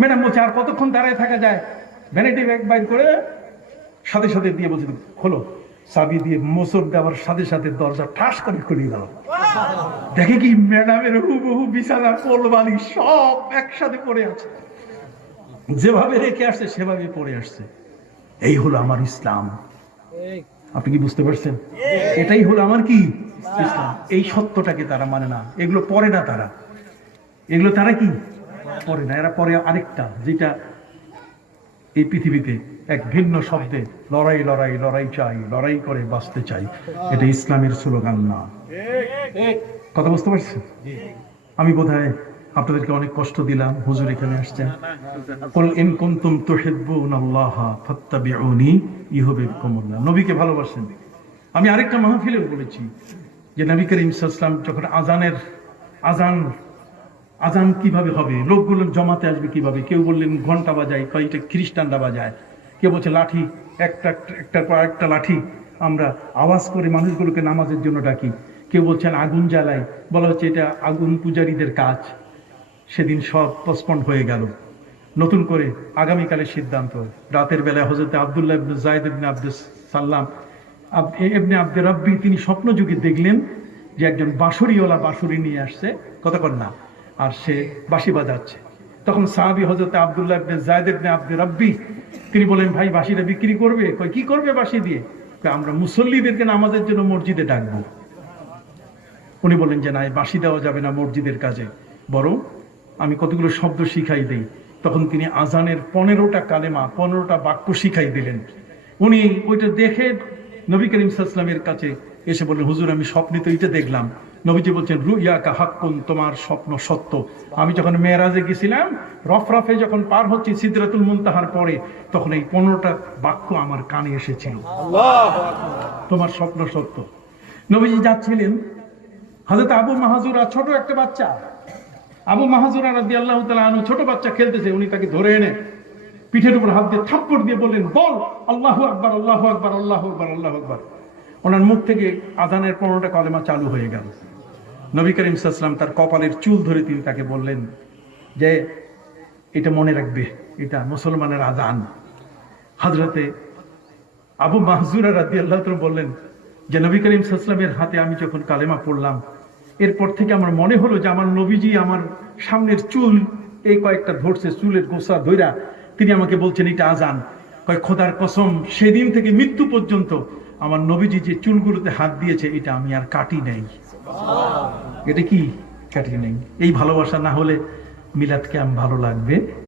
Madam বলছে আর কতক্ষণ দাঁড়ায় থাকা যায়, ভ্যানিটি ব্যাগ বাইর করে সাথে সাথে দিয়ে বলছে খোলো, চাবি দিয়ে মোচড় দেওয়ার সাথে সাথে দরজা ঠাস করে খুলে গেল। দেখে কি ম্যাডামের হুবহু বিছানা কোলবালি সব একসাথে পড়ে আছে, যেভাবে রেখে আসছে সেভাবে পড়ে আসছে। এই হলো আমার ইসলাম। আপনি কি বুঝতে পারছেন? এটাই হলো আমার কি ইসলাম। এই সত্যটাকে তারা মানে না, এগুলো পড়ে না তারা, এগুলো তারা কি পড়ে না। এরা পড়ে আরেকটা, যেটা এই পৃথিবীতে এক ভিন্ন শব্দে লড়াই লড়াই লড়াই চাই, লড়াই করে বাঁচতে চাই। এটা ইসলামের স্লোগান না। কথা বুঝতে পারছেন? আমি বোধহয় আপনাদেরকে অনেক কষ্ট দিলাম। হুজুর এখানে আসছেন, কুল ইন কুনতুম তুহিব্বুনাল্লাহা ফাত্তাবিউনি ইউহিব্বুকুমুল্লাহ। নবীকে ভালোবাসেন। আমি আরেকটা মাহফিলেও বলেছি যে নবী করিম সাল্লাল্লাহু আলাইহি ওয়াসাল্লাম যখন আজান কিভাবে হবে, লোকগুলো জমাতে আসবে কিভাবে, কেউ বললেন ঘন্টা বাজায়, কয়েকটা খ্রিস্টানরা বাজায়, কেউ বলছে লাঠি, একটার পর একটা লাঠি আমরা আওয়াজ করে মানুষগুলোকে নামাজের জন্য ডাকি, কেউ বলছেন আগুন জ্বালাই, বলা হচ্ছে এটা আগুন পূজারীদের কাজ। সেদিন সব পোস্টপন্ড হয়ে গেল। নতুন করে আগামীকালের সিদ্ধান্ত। রাতের বেলায় হযরত আব্দুল্লাহ ইবনে যায়েদ ইবনে আব্দুস সাল্লাম ইবনে আব্দুর রাব্বি তিনি স্বপ্ন যুগে দেখলেন যে একজন বাঁশুরিওয়ালা বাঁশুরি নিয়ে আসছে, কতক্ষণ না, আর সে বাঁশি বাজাচ্ছে। তখন সাহাবী হযরত আব্দুল্লাহ ইবনে যায়েদ ইবনে আব্দুর রাব্বি তিনি বলেন, ভাই বাঁশিটা বিক্রি করবে? কই কি করবে বাঁশি দিয়ে? আমরা মুসল্লিদেরকে নামাজের জন্য মসজিদে ডাকবো। উনি বলেন যে না, বাঁশি দেওয়া যাবে না মসজিদের কাজে, বরং আমি কতগুলো শব্দ শিখাই দেই। তখন তিনি আজানের 15টা কালেমা, 15টা বাক্য শিখাই দিলেন। উনি ওইটা দেখে নবী করিম সাল্লাল্লাহু আলাইহি ওয়াসাল্লামের কাছে এসে বললেন, হুজুর আমি স্বপ্নে তো এইটা দেখলাম। নবীজি বলছেন, রুইয়াকা হাক্কুন, তোমার স্বপ্ন সত্য। আমি যখন মেরাজে গেছিলাম, রফরফে যখন পার হচ্ছি সিদরাতুল মুনতাহার পরে, তখন এই 15টা বাক্য আমার কানে এসেছিল। তোমার স্বপ্ন সত্য। নবীজি যাচ্ছিলেন, হযরত আবু মাহজুরা ছোট একটা বাচ্চা, আবু মাহজুরা রাদিয়াল্লাহু তাআলা আনহু ছোট বাচ্চা খেলতেছে, উনি তাকে ধরে এনে পিঠের উপর হাত দিয়ে থাপ্পড় দিয়ে বললেন, বল আল্লাহু আকবার আল্লাহু আকবার আল্লাহু আকবার আল্লাহু আকবার। ওনার মুখ থেকে আযানের 15টা কালেমা চালু হয়ে গেল। নবী করিম সাল্লাল্লাহু আলাইহি ওয়াসাল্লাম তার কপালের চুল ধরে তিনি তাকে বললেন যে এটা মনে রাখবে, এটা মুসলমানের আযান। হযরতে আবু মাহজুরা রাদিয়াল্লাহু তাআলা বললেন যে নবী করিম সাল্লাল্লাহু আলাইহি ওয়াসাল্লামের হাতে আমি যখন কালেমা পড়লাম, এরপর থেকে আমার মনে হলো যে আমার নবীজি আমার সামনের চুল এই কয়েকটা ধরছে, চুলের গোছা ধইরা তিনি আমাকে বলছেন এটা আযান। কয় খোদার কসম, সেদিন থেকে মৃত্যু পর্যন্ত আমার নবীজি যে চুলগুলোতে হাত দিয়েছে এটা আমি আর কাটি নাই। এটা কি কাটি নাই? এই ভালোবাসা না হলে মিলাদ কেমন ভালো লাগবে।